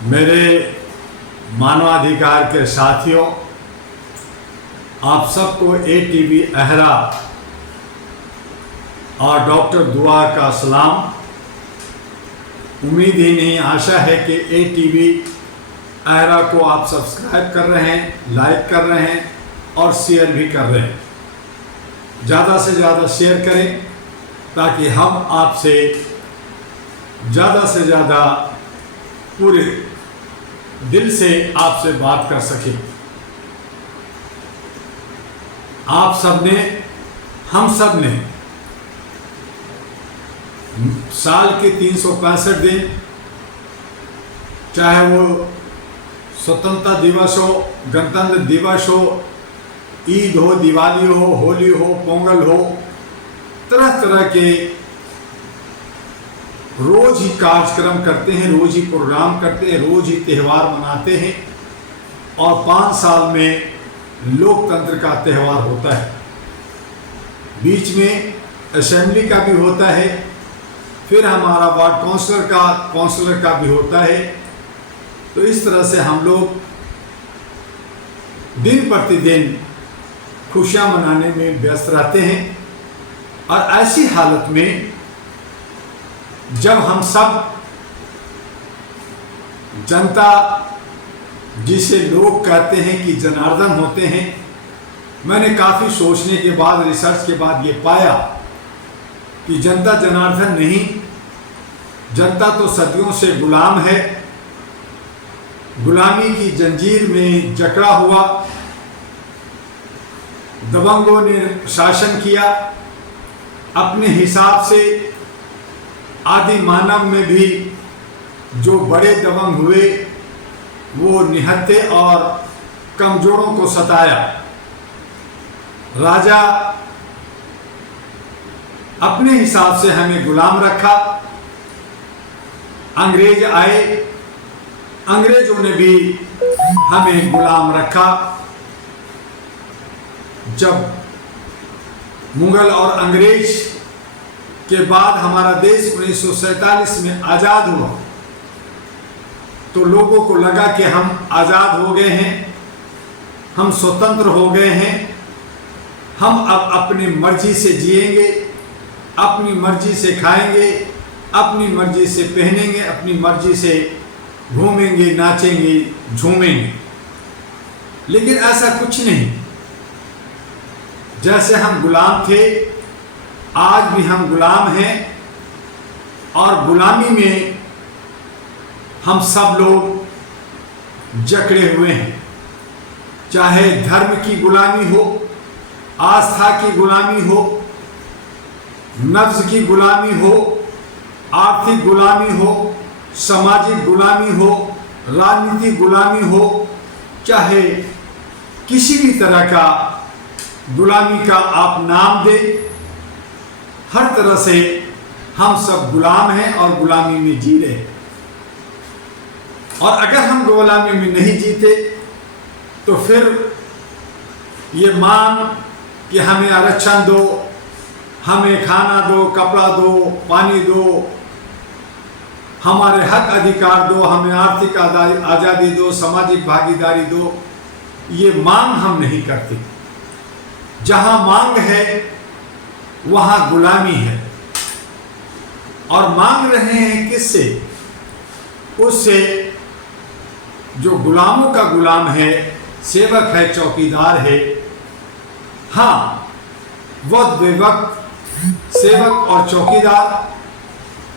मेरे मानवाधिकार के साथियों, आप सबको ATV अहरा और डॉक्टर दुआ का सलाम। उम्मीद ही नहीं, आशा है कि ATV अहरा को आप सब्सक्राइब कर रहे हैं, लाइक कर रहे हैं और शेयर भी कर रहे हैं। ज़्यादा से ज़्यादा शेयर करें ताकि हम आपसे ज़्यादा से ज़्यादा पूरे दिल से आपसे बात कर सकें। आप सब ने, हम सब ने साल के 365 दिन, चाहे वो स्वतंत्रता दिवस हो, गणतंत्र दिवस हो, ईद हो, दिवाली हो, होली हो, पोंगल हो, तरह तरह के रोज ही कार्यक्रम करते हैं, रोज ही प्रोग्राम करते हैं, रोज ही त्यौहार मनाते हैं और 5 साल में लोकतंत्र का त्यौहार होता है। बीच में असेंबली का भी होता है, फिर हमारा वार्ड काउंसलर का भी होता है। तो इस तरह से हम लोग दिन प्रतिदिन खुशियां मनाने में व्यस्त रहते हैं। और ऐसी हालत में जब हम सब जनता, जिसे लोग कहते हैं कि जनार्दन होते हैं, मैंने काफ़ी सोचने के बाद, रिसर्च के बाद ये पाया कि जनता जनार्दन नहीं, जनता तो सदियों से गुलाम है। गुलामी की जंजीर में जकड़ा हुआ, दबंगों ने शासन किया। अपने हिसाब से आदि मानव में भी जो बड़े दबंग हुए वो निहत्थे और कमजोरों को सताया। राजा अपने हिसाब से हमें गुलाम रखा। अंग्रेज आए, अंग्रेजों ने भी हमें गुलाम रखा। जब मुगल और अंग्रेज के बाद हमारा देश 1947 में आज़ाद हुआ तो लोगों को लगा कि हम आज़ाद हो गए हैं, हम स्वतंत्र हो गए हैं, हम अब अपनी मर्जी से जिएंगे, अपनी मर्जी से खाएंगे, अपनी मर्जी से पहनेंगे, अपनी मर्जी से घूमेंगे, नाचेंगे, झूमेंगे। लेकिन ऐसा कुछ नहीं। जैसे हम गुलाम थे, आज भी हम गुलाम हैं और गुलामी में हम सब लोग जकड़े हुए हैं। चाहे धर्म की गुलामी हो, आस्था की गुलामी हो, नफ्स की गुलामी हो, आर्थिक गुलामी हो, सामाजिक गुलामी हो, राजनीतिक गुलामी हो, चाहे किसी भी तरह का गुलामी का आप नाम दें, हर तरह से हम सब गुलाम हैं और गुलामी में जी रहे हैं। और अगर हम गुलामी में नहीं जीते तो फिर ये मांग कि हमें आरक्षण दो, हमें खाना दो, कपड़ा दो, पानी दो, हमारे हक अधिकार दो, हमें आर्थिक आज़ादी दो, सामाजिक भागीदारी दो, ये मांग हम नहीं करते। जहां मांग है वहां गुलामी है। और मांग रहे हैं किससे? उससे जो गुलामों का गुलाम है, सेवक है, चौकीदार है। हाँ, वक्त बेवक्त सेवक और चौकीदार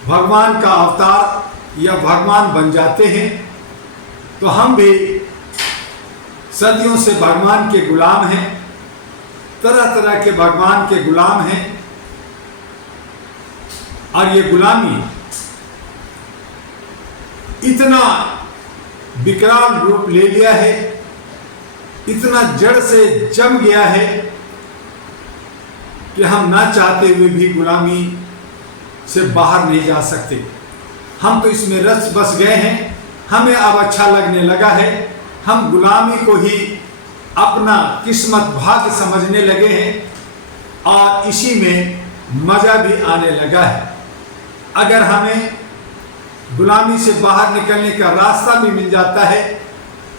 भगवान का अवतार या भगवान बन जाते हैं। तो हम भी सदियों से भगवान के गुलाम हैं, तरह तरह के भगवान के गुलाम हैं। और ये गुलामी इतना विकराल रूप ले लिया है, इतना जड़ से जम गया है कि हम ना चाहते हुए भी गुलामी से बाहर नहीं जा सकते। हम तो इसमें रस बस गए हैं, हमें अब अच्छा लगने लगा है, हम गुलामी को ही अपना किस्मत भाग्य समझने लगे हैं और इसी में मजा भी आने लगा है। अगर हमें गुलामी से बाहर निकलने का रास्ता भी मिल जाता है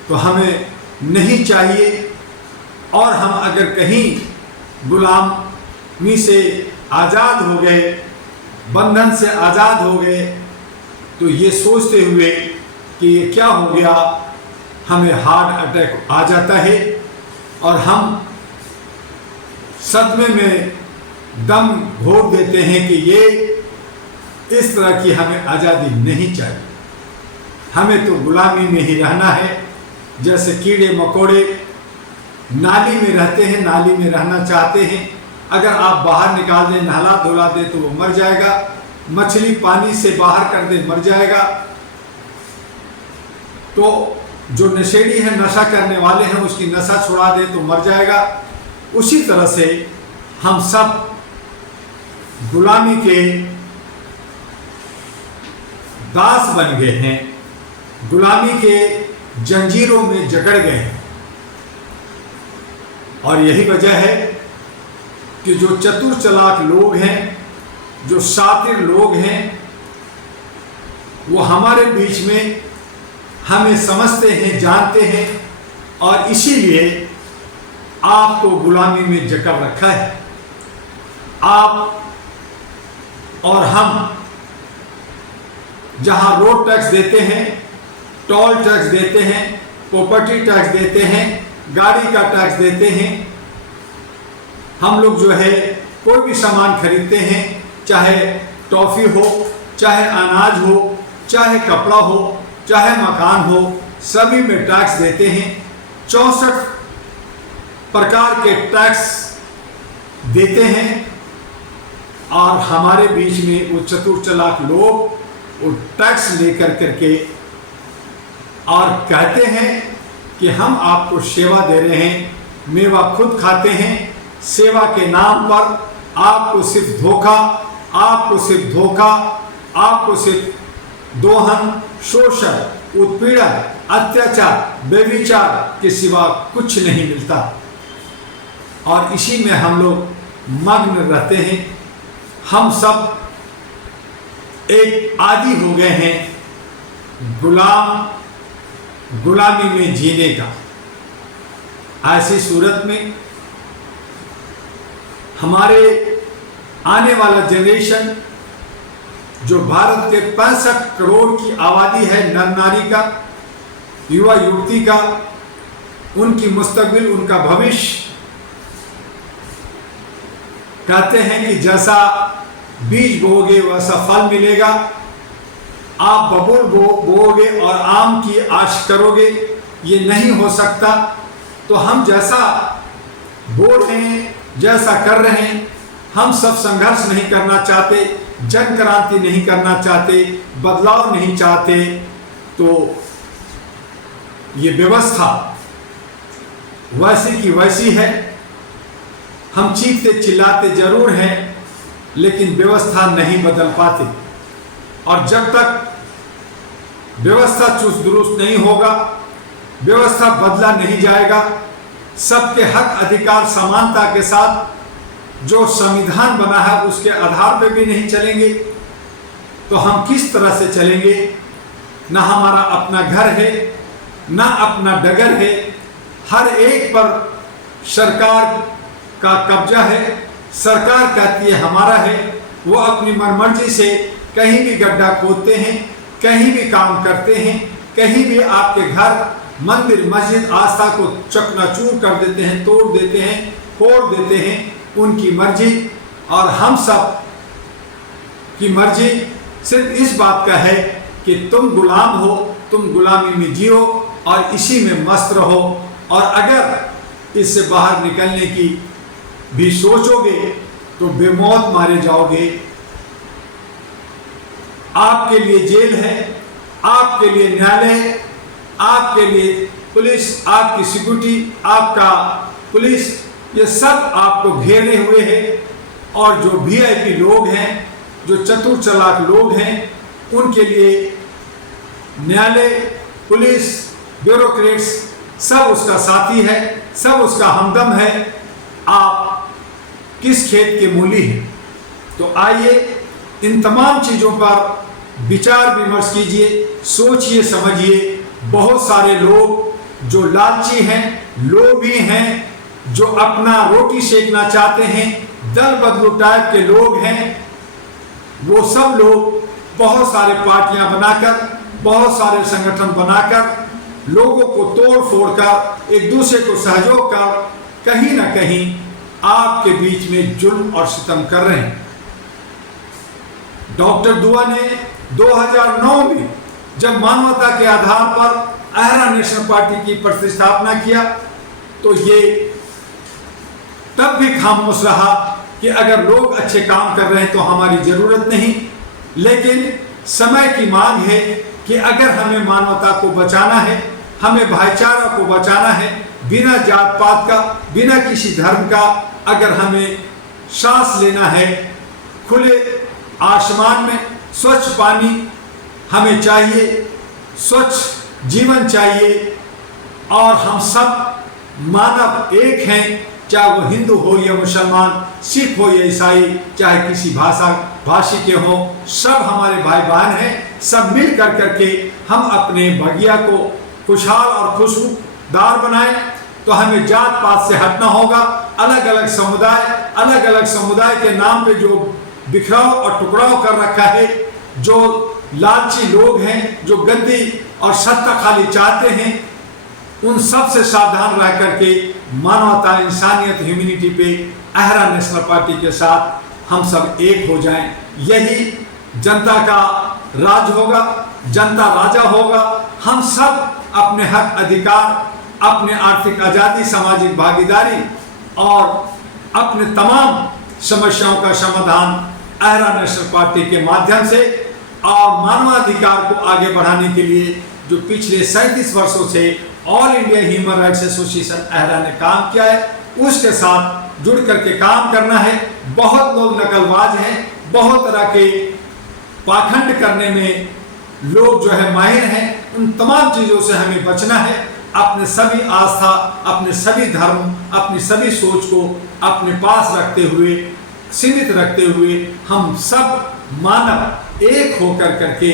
तो हमें नहीं चाहिए। और हम अगर कहीं गुलामी से आज़ाद हो गए, बंधन से आज़ाद हो गए, तो ये सोचते हुए कि ये क्या हो गया, हमें हार्ट अटैक आ जाता है और हम सदमे में दम घोट देते हैं कि ये इस तरह की हमें आज़ादी नहीं चाहिए। हमें तो गुलामी में ही रहना है। जैसे कीड़े मकोड़े नाली में रहते हैं, नाली में रहना चाहते हैं, अगर आप बाहर निकाल दें, नहला धुला दें तो वो मर जाएगा। मछली पानी से बाहर कर दे मर जाएगा। तो जो नशेड़ी है, नशा करने वाले हैं, उसकी नशा छुड़ा दे तो मर जाएगा। उसी तरह से हम सब गुलामी के दास बन गए हैं, गुलामी के जंजीरों में जकड़ गए हैं। और यही वजह है कि जो चतुर चालाक लोग हैं, जो शातिर लोग हैं, वो हमारे बीच में हमें समझते हैं, जानते हैं और इसीलिए आपको गुलामी में जकड़ रखा है। आप और हम जहां रोड टैक्स देते हैं, टोल टैक्स देते हैं, प्रॉपर्टी टैक्स देते हैं, गाड़ी का टैक्स देते हैं, हम लोग जो है कोई भी सामान खरीदते हैं, चाहे टॉफी हो, चाहे अनाज हो, चाहे कपड़ा हो, चाहे मकान हो, सभी में टैक्स देते हैं। 64 प्रकार के टैक्स देते हैं और हमारे बीच में वो चतुर चालाक लोग वो टैक्स लेकर करके और कहते हैं कि हम आपको सेवा दे रहे हैं, मेवा खुद खाते हैं। सेवा के नाम पर आपको सिर्फ धोखा, आपको सिर्फ धोखा, आपको सिर्फ दोहन, शोषण, उत्पीड़न, अत्याचार, व्यभिचार के सिवा कुछ नहीं मिलता। और इसी में हम लोग मग्न रहते हैं। हम सब एक आदी हो गए हैं गुलामी में जीने का। ऐसी सूरत में हमारे आने वाला जनरेशन, जो भारत के 65 करोड़ की आबादी है, नर नारी का, युवा युवती का, उनकी मुस्तकबिल, उनका भविष्य, कहते हैं कि जैसा बीज बोओगे वैसा फल मिलेगा। आप बबूल बोओगे और आम की आश करोगे, ये नहीं हो सकता। तो हम जैसा बो रहे हैं, जैसा कर रहे हैं, हम सब संघर्ष नहीं करना चाहते, जन क्रांति नहीं करना चाहते, बदलाव नहीं चाहते। तो ये व्यवस्था वैसी की वैसी है। हम चीखते चिल्लाते जरूर हैं, लेकिन व्यवस्था नहीं बदल पाते। और जब तक व्यवस्था चुस्त दुरुस्त नहीं होगा, व्यवस्था बदला नहीं जाएगा, सबके हक अधिकार समानता के साथ जो संविधान बना है उसके आधार पर भी नहीं चलेंगे, तो हम किस तरह से चलेंगे? ना हमारा अपना घर है, ना अपना डगर है, हर एक पर सरकार का कब्जा है। सरकार कहती है हमारा है, वो अपनी मनमर्जी से कहीं भी गड्ढा खोदते हैं, कहीं भी काम करते हैं, कहीं भी आपके घर, मंदिर, मस्जिद, आस्था को चकनाचूर कर देते हैं, तोड़ देते हैं, फोड़ देते हैं। उनकी मर्जी। और हम सब की मर्जी सिर्फ इस बात का है कि तुम गुलाम हो, तुम गुलामी में जियो और इसी में मस्त रहो। और अगर इससे बाहर निकलने की भी सोचोगे तो बेमौत मारे जाओगे। आपके लिए जेल है, आपके लिए न्यायालय है, आपके लिए पुलिस, आपकी सिक्योरिटी, आपका पुलिस, ये सब आपको घेरे हुए हैं। और जो वीआईपी लोग हैं, जो चतुर चालाक लोग हैं, उनके लिए न्यायालय, पुलिस, ब्यूरोक्रेट्स सब उसका साथी है, सब उसका हमदम है। आप किस खेत के मूली हैं? तो आइए इन तमाम चीज़ों पर विचार विमर्श कीजिए, सोचिए, समझिए। बहुत सारे लोग जो लालची हैं, लोभी हैं, जो अपना रोटी सेकना चाहते हैं, दल बदलू टाइप के लोग हैं, वो सब लोग बहुत सारे पार्टियां बनाकर, बहुत सारे संगठन बनाकर लोगों को तोड़ फोड़ कर, एक दूसरे को सहयोग कर कहीं ना कहीं आपके बीच में जुल्म और सितम कर रहे हैं। डॉक्टर दुआ ने 2009 में जब मानवता के आधार पर अहरा नेशनल पार्टी की प्रतिष्ठापना किया तो ये तब भी खामोश रहा कि अगर लोग अच्छे काम कर रहे हैं तो हमारी जरूरत नहीं। लेकिन समय की मांग है कि अगर हमें मानवता को बचाना है, हमें भाईचारा को बचाना है, बिना जात पात का, बिना किसी धर्म का, अगर हमें सांस लेना है खुले आसमान में, स्वच्छ पानी हमें चाहिए, स्वच्छ जीवन चाहिए, और हम सब मानव एक हैं, चाहे वो हिंदू हो या मुसलमान, सिख हो या ईसाई, चाहे किसी भाषी के हो, सब हमारे भाई बहन हैं। सब मिल कर करके हम अपने बगिया को खुशहाल और खुशबूदार बनाएं। तो हमें जात पात से हटना होगा। अलग अलग समुदाय के नाम पे जो बिखराव और टुकड़ाव कर रखा है, जो लालची लोग हैं, जो गद्दी और सत्ता खाली चाहते हैं, उन सब से सावधान रह करके मानवता, इंसानियत, ह्यूमैनिटी पे अहरा नेशनल पार्टी के साथ हम सब एक हो जाएं। यही जनता का राज होगा, जनता राजा होगा। हम सब अपने हक अधिकार, अपने आर्थिक आज़ादी, सामाजिक भागीदारी और अपने तमाम समस्याओं का समाधान अहरा नेशनल पार्टी के माध्यम से और मानवाधिकार को आगे बढ़ाने के लिए जो पिछले 37 वर्षों से all India human rights association अहरा ने काम किया है, उसके साथ जुड़ करके काम करना है। बहुत लोग नकलबाज हैं, बहुत तरह के पाखंड करने में लोग जो है माहिर हैं। उन तमाम चीज़ों से हमें बचना है। अपने सभी आस्था, अपने सभी धर्म, अपनी सभी सोच को अपने पास रखते हुए, सीमित रखते हुए, हम सब मानव एक होकर करके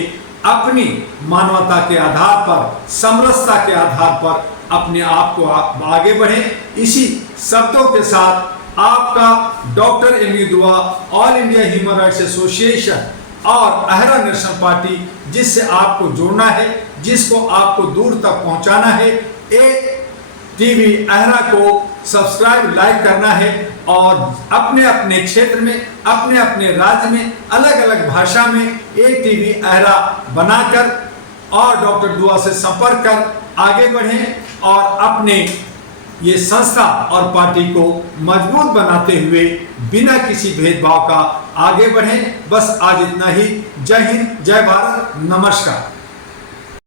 अपनी मानवता के आधार पर, समरसता के आधार पर अपने आप को आगे बढ़ें। इसी शब्दों के साथ आपका डॉक्टर एमी दुआ, all India human rights association और अहरा नेशनल पार्टी, जिससे आपको जोड़ना है, जिसको आपको दूर तक पहुंचाना है। टीवी अहरा को सब्सक्राइब, लाइक करना है और अपने अपने क्षेत्र में, अपने अपने राज्य में अलग अलग भाषा में टीवी अहरा बनाकर और डॉक्टर दुआ से संपर्क कर आगे बढ़ें और अपने ये संस्था और पार्टी को मजबूत बनाते हुए बिना किसी भेदभाव का आगे बढ़ें। बस आज इतना ही। जय हिंद, जय भारत, नमस्कार।